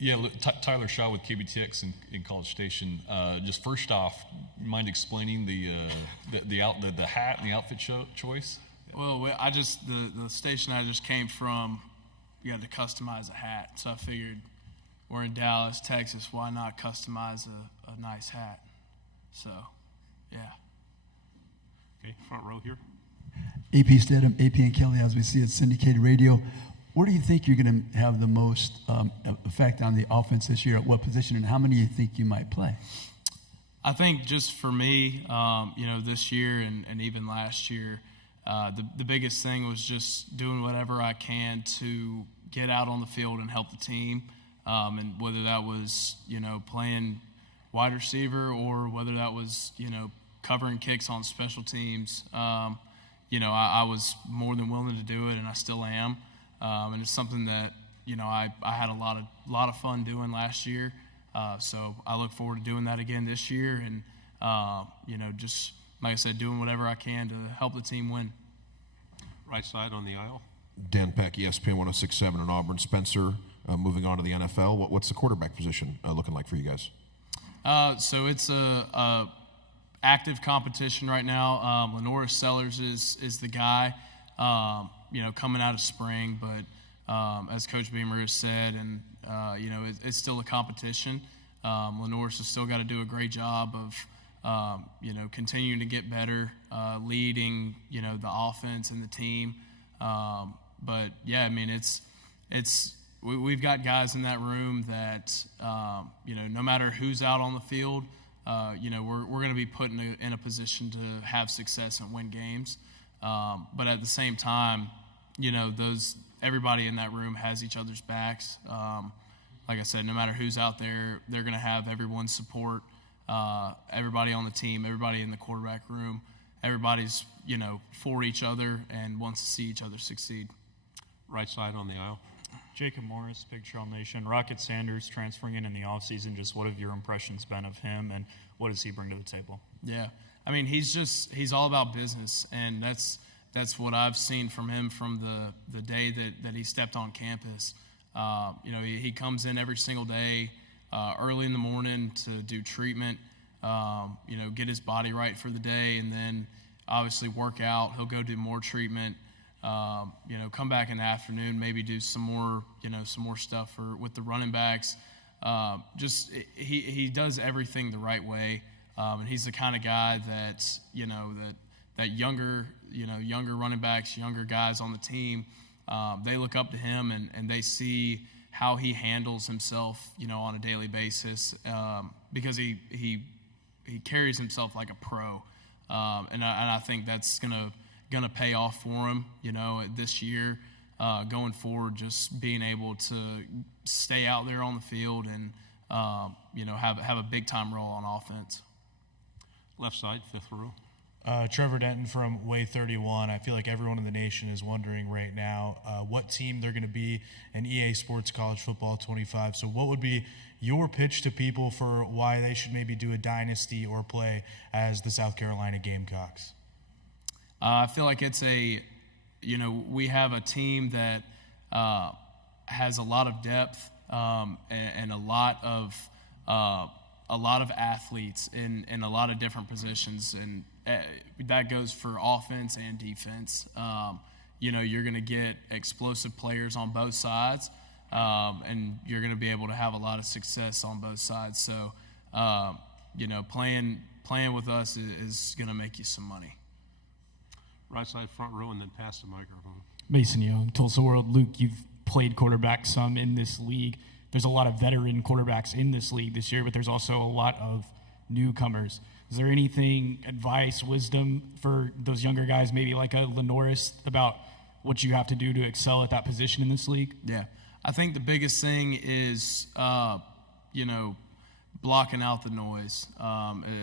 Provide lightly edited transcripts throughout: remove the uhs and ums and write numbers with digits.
Yeah, Tyler Shaw with KBTX in College Station. Just first off, mind explaining the hat and the outfit choice? Well, the station I just came from, you had to customize a hat. So I figured we're in Dallas, Texas. Why not customize a nice hat? So, yeah. Okay, front row here. AP Stedham, AP and Kelly, as we see at syndicated radio. Where do you think you're going to have the most effect on the offense this year? At what position, and how many do you think you might play? I think just for me, this year and even last year, the biggest thing was just doing whatever I can to get out on the field and help the team, and whether that was playing wide receiver or whether that was covering kicks on special teams. I was more than willing to do it, and I still am. And it's something that I had a lot of fun doing last year. So I look forward to doing that again this year, and just like I said, doing whatever I can to help the team win. Right side on the aisle. Dan Peck, ESPN 106.7 in Auburn. Spencer, moving on to the NFL. What's the quarterback position looking like for you guys? So it's a active competition right now. Lenora Sellers is the guy. Coming out of spring, but as Coach Beamer has said, and it's still a competition. Lenore's has still got to do a great job of continuing to get better, leading the offense and the team. But yeah, I mean we've got guys in that room that no matter who's out on the field, we're going to be put in a position to have success and win games. But at the same time, everybody in that room has each other's backs. Like I said, no matter who's out there, they're going to have everyone's support. Everybody on the team, everybody in the quarterback room, everybody's for each other and wants to see each other succeed. Right side on the aisle. Jacob Morris, Big Trail Nation. Rocket Sanders transferring in the offseason. Just what have your impressions been of him, and what does he bring to the table? Yeah. I mean, he's all about business, and that's what I've seen from him from the day that he stepped on campus. He comes in every single day, early in the morning to do treatment, get his body right for the day, and then obviously work out. He'll go do more treatment, come back in the afternoon, maybe do some more stuff with the running backs. He does everything the right way. And he's the kind of guy that that younger running backs, younger guys on the team, they look up to him and they see how he handles himself, on a daily basis, because he carries himself like a pro, and I think that's gonna pay off for him, this year, going forward, just being able to stay out there on the field and have a big time role on offense. Left side, fifth row. Trevor Denton from Way 31. I feel like everyone in the nation is wondering right now what team they're going to be in EA Sports College Football 25. So what would be your pitch to people for why they should maybe do a dynasty or play as the South Carolina Gamecocks? I feel like it's we have a team that has a lot of depth and a lot of athletes in a lot of different positions, and that goes for offense and defense. You're going to get explosive players on both sides, and you're going to be able to have a lot of success on both sides. So, playing with us is going to make you some money. Right side, front row, and then pass the microphone. Mason Young, Tulsa World. Luke, you've played quarterback some in this league. There's a lot of veteran quarterbacks in this league this year, but there's also a lot of newcomers. Is there anything, advice, wisdom for those younger guys, maybe like a Lenoris, about what you have to do to excel at that position in this league? Yeah. I think the biggest thing is, blocking out the noise.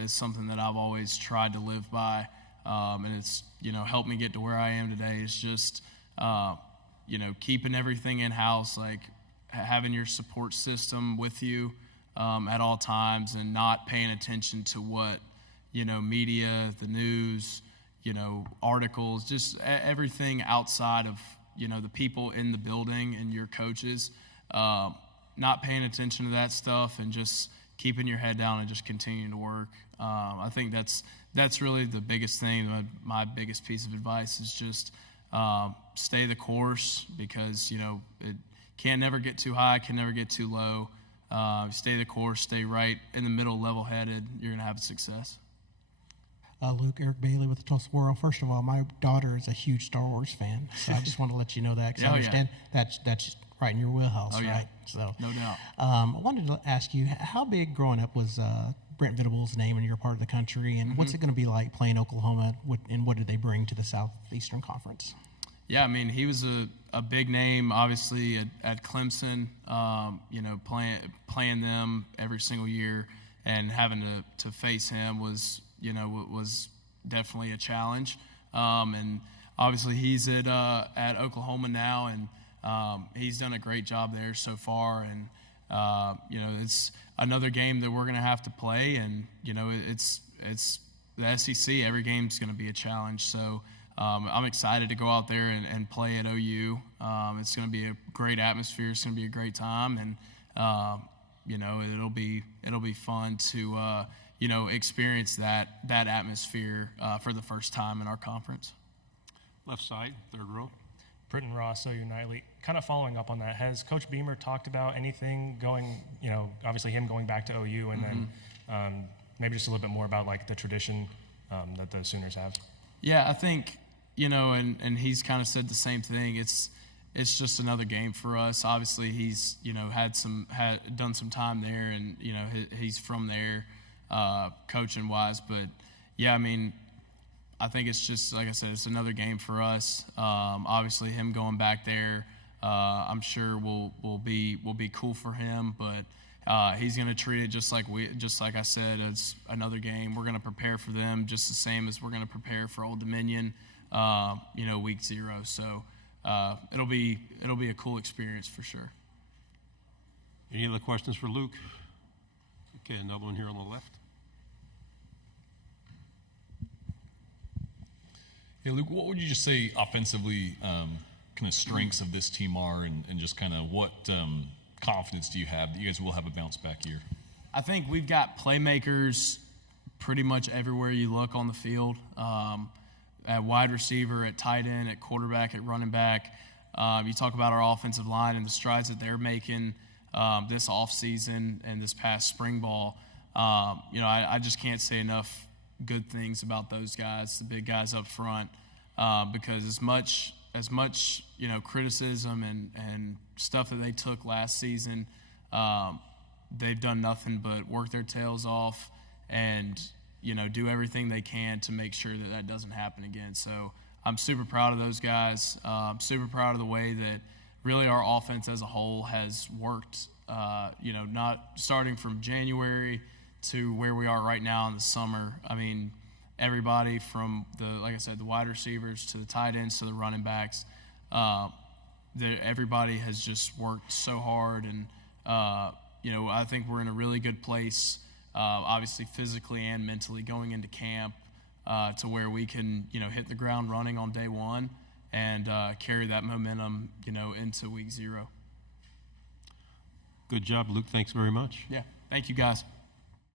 It's something that I've always tried to live by, and it's, helped me get to where I am today. It's just, keeping everything in-house, like having your support system with you at all times, and not paying attention to what, media, the news, articles, just everything outside of, the people in the building and your coaches. not paying attention to that stuff and just keeping your head down and just continuing to work. I think that's really the biggest thing. My biggest piece of advice is just stay the course, because it can never get too high, can never get too low. Stay the course, stay right in the middle, level-headed. You're going to have success. Luke, Eric Bailey with the Tulsa World. First of all, my daughter is a huge Star Wars fan, so I just want to let you know that, because I understand that's right in your wheelhouse, right? So, no doubt. I wanted to ask you, how big growing up was Brent Venables' name in your part of the country, and what's it going to be like playing Oklahoma, and what did they bring to the Southeastern Conference? Yeah, I mean, he was a big name, obviously, at Clemson, playing them every single year, and having to face him was definitely a challenge. And obviously he's at Oklahoma now, and he's done a great job there so far. And, it's another game that we're going to have to play, and, it's the SEC. Every game's going to be a challenge. So I'm excited to go out there and play at OU. It's going to be a great atmosphere. It's going to be a great time, and it'll be fun to experience that atmosphere for the first time in our conference. Left side, third row. Britton Ross, OU Nightly. Kind of following up on that, has Coach Beamer talked about anything going, obviously him going back to OU, and then maybe just a little bit more about like the tradition that the Sooners have? Yeah, I think, and he's kind of said the same thing. It's just another game for us. Obviously, he's done some time there, and he's from there, coaching wise. But yeah, I mean, I think it's just, like I said, it's another game for us. Obviously, him going back there, I'm sure will be cool for him. But he's going to treat it just like I said, it's another game. We're going to prepare for them just the same as we're going to prepare for Old Dominion, week 0. So it'll be a cool experience for sure. Any other questions for Luke? Okay, another one here on the left. Hey, Luke, what would you just say offensively kind of strengths of this team are, and just kind of what confidence do you have that you guys will have a bounce back year? I think we've got playmakers pretty much everywhere you look on the field, at wide receiver, at tight end, at quarterback, at running back. You talk about our offensive line and the strides that they're making this offseason and this past spring ball. I just can't say enough good things about those guys, the big guys up front, because as much criticism and stuff that they took last season, they've done nothing but work their tails off and do everything they can to make sure that doesn't happen again. So I'm super proud of those guys. Super proud of the way that really our offense as a whole has worked. Not starting from January to where we are right now in the summer. I mean, everybody from like I said, the wide receivers to the tight ends to the running backs, everybody has just worked so hard, and I think we're in a really good place, obviously physically and mentally going into camp, to where we can hit the ground running on day one and carry that momentum into week 0. Good job, Luke. Thanks very much. Yeah, thank you guys.